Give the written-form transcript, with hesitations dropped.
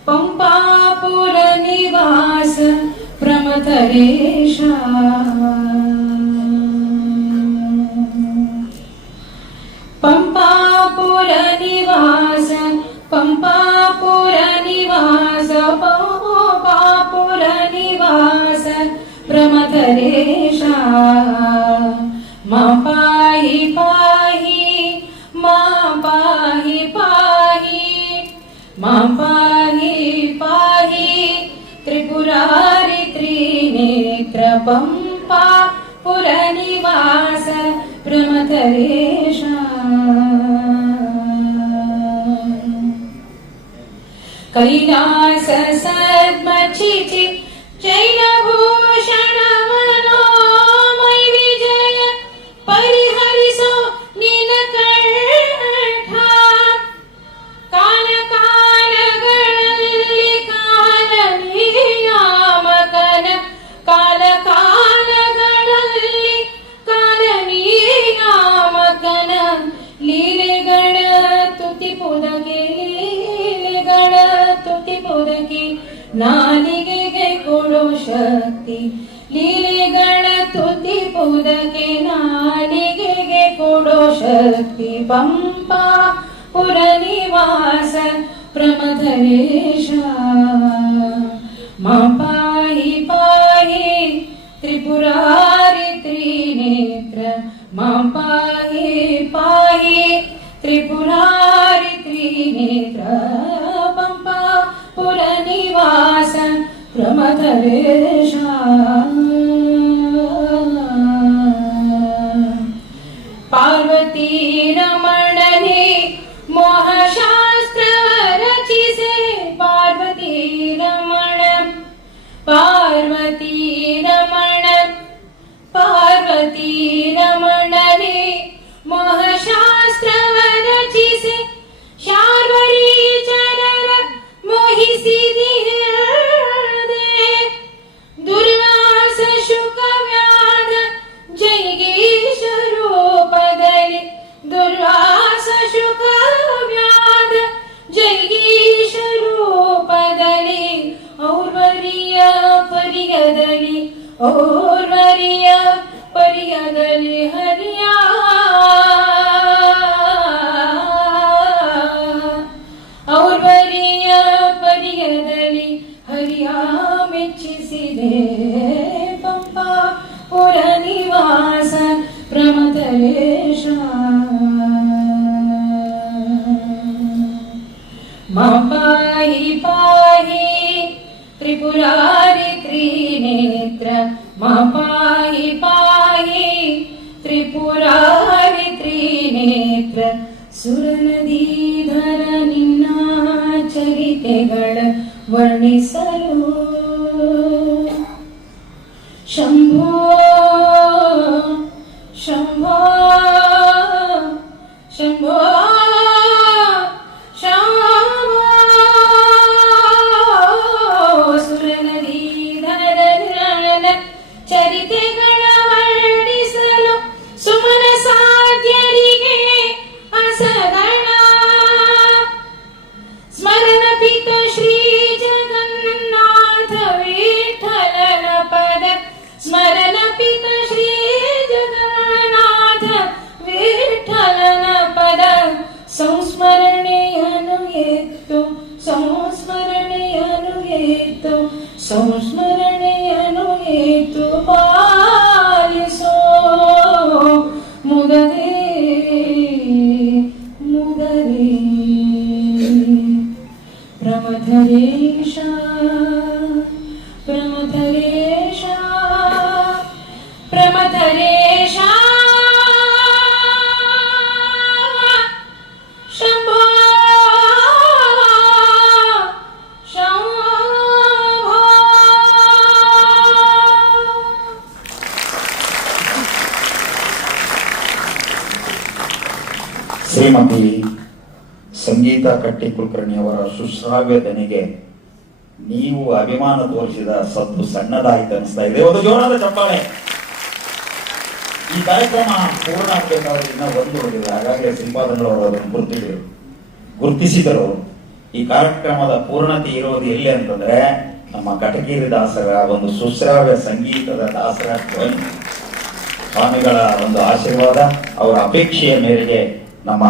पंपापुर निवास प्रमथरेशा पंपापुर निवास पंपापुर निवास पंपापुर निवास प्रमथरेशा मां पाहि पाहि मां पाहि पाहि मां पाहि पाहि त्रिपुरारि त्रिनेत्र पंपापुर निवास प्रमथरेशा कैलास सद्मचिचि जैनभूषण मनोमय विजय परिहरिसो ನೀಲಕಂಠ ಕಾಲ ಕಾಲಗಳಲ್ಲಿ ಕಾಲ ನಿಯಾಮಕನ ಕಾಲ ಕಾಲಗಳಲ್ಲಿ ಕಾಲ ನಿಯಾಮಕನ ಲೀಲೆಗಳ ತುತಿ ಪುದಗೆ ಲೀಲೆಗಳ ತುತಿ ಪುದಗೆ ನಾಲಿಗೆಗೆ ಕೊಡೋ ಶಕ್ತಿ ಲೀಲೆಗಳ ತುತಿ ಪುದಕೆ ನಾಲಿಗೆಗೆ ಕೊಡೋ ಶಕ್ತಿ ಪಂಪಾಪುರ ನಿವಾಸ ಪ್ರಮಥರೇಶ ಮಾಂ ಪಾಹಿ ಪಾಹಿ ತ್ರಿಪುರಾರಿ ತ್ರಿನೇತ್ರ ಮಾಂ ಪಾಹಿ ಪಾಹಿ ತ್ರಿಪುರಾರಿ ತ್ರಿನೇತ್ರ पंपापुर निवास प्रमथरेश पार्वती रमणने मोहशास्त्र रचिसे पार्वती रमण पार्वती रमण पार्वती रमणने मोहशास्त्र रचिसे शार्वरी ಜನರ ಮೋಹಿಸಿದಿದೆ ದುರ್ವಾಸ ಶುಕ ವ್ಯಾಧ ಜೈಗೀಶ ರೂಪದಲ್ಲಿ ದುರ್ವಾಸ ಶುಕ ವ್ಯಾಧ ಜೈಗೀಶ ರೂಪದಲ್ಲಿ ಔರ್ವರಿಯ ಪರಿಯದಲ್ಲಿ ಔರ್ವರಿಯ ಪರಿಯದಲ್ಲಿ ಹರಿಯ ಔರ್ವರಿಯ ಪರಿಯದಲ್ಲಿ ಹರಿಯ ಮೆಚ್ಚಿಸಿದೆ पंपापुर निवास प्रमथरेश मां पाहि पाहि त्रिपुरारि त्रिनेत्र मां पाहि पाहि त्रिपुरारि त्रिनेत्र ಸುರನದೀಧರ ನಿನ್ನ ಚರಿತೆಗಳ ವರ್ಣಿಸಲು ಶಂಭೋ ಶಂಭೋ ಶಂಭೋ ಶಂಭೋ ಸುರನದೀಧರ ಚರಿತೆಗಳ ವರ್ಣಿಸಲು ಸುಮನ ಸಾಧ್ಯರಿಗೆ ಸ್ಮರಣ ಪಿತ ಶ್ರೀ ಜಗನ್ನಾಥ ಸಂಸ್ಮರಣೆಯನ್ನು ಎತ್ತು ಸಂಸ್ಮರಣೆಯನ್ನು ಎತ್ತು ಸಂಸ್ಮರಣೆಯನ್ನು ಎತ್ತು ಪಾಲಿಸೋ ಮುಗದೇ ಮುಗದೇ ಪ್ರಮಥರೇಶ ಪ್ರಮಥರೇಶ ಪ್ರಮಥರೇಶ ಶಂಭೋ ಶಂಭೋ. ಶ್ರೀಮತಿ ಸಂಗೀತ ಕಟ್ಟಿ ಕುಲಕರ್ಣಿಯವರ ಸುಶ್ರಾವ್ಯ ದನಿಗೆ ನೀವು ಅಭಿಮಾನ ತೋರಿಸಿದ ಸದ್ದು ಸಣ್ಣದಾಯಿತು ಅನಿಸ್ತಾ ಇದೆ. ಒಂದು ಜೋರಾದ ಚಪ್ಪಾಳೆ. ಈ ಕಾರ್ಯಕ್ರಮ ಪೂರ್ಣ ಆಗಬೇಕಾದ್ರೆ ಇನ್ನ ಒಂದು ಉಳಿದಿದೆ. ಹಾಗಾಗಿ ಶ್ರೀಪಾದಂಗಳವರು ಅದನ್ನು ಗುರುತಿಸಿದರು. ಈ ಕಾರ್ಯಕ್ರಮದ ಪೂರ್ಣತೆ ಇರೋದು ಎಲ್ಲಿ ಅಂತಂದ್ರೆ ನಮ್ಮ ಕಟಕೇರಿ ದಾಸರ ಒಂದು ಸುಶ್ರಾವ್ಯ ಸಂಗೀತದ ದಾಸರ ಧ್ವನಿ. ಸ್ವಾಮಿಗಳ ಒಂದು ಆಶೀರ್ವಾದ, ಅವರ ಅಪೇಕ್ಷೆಯ ಮೇರೆಗೆ ನಮ್ಮ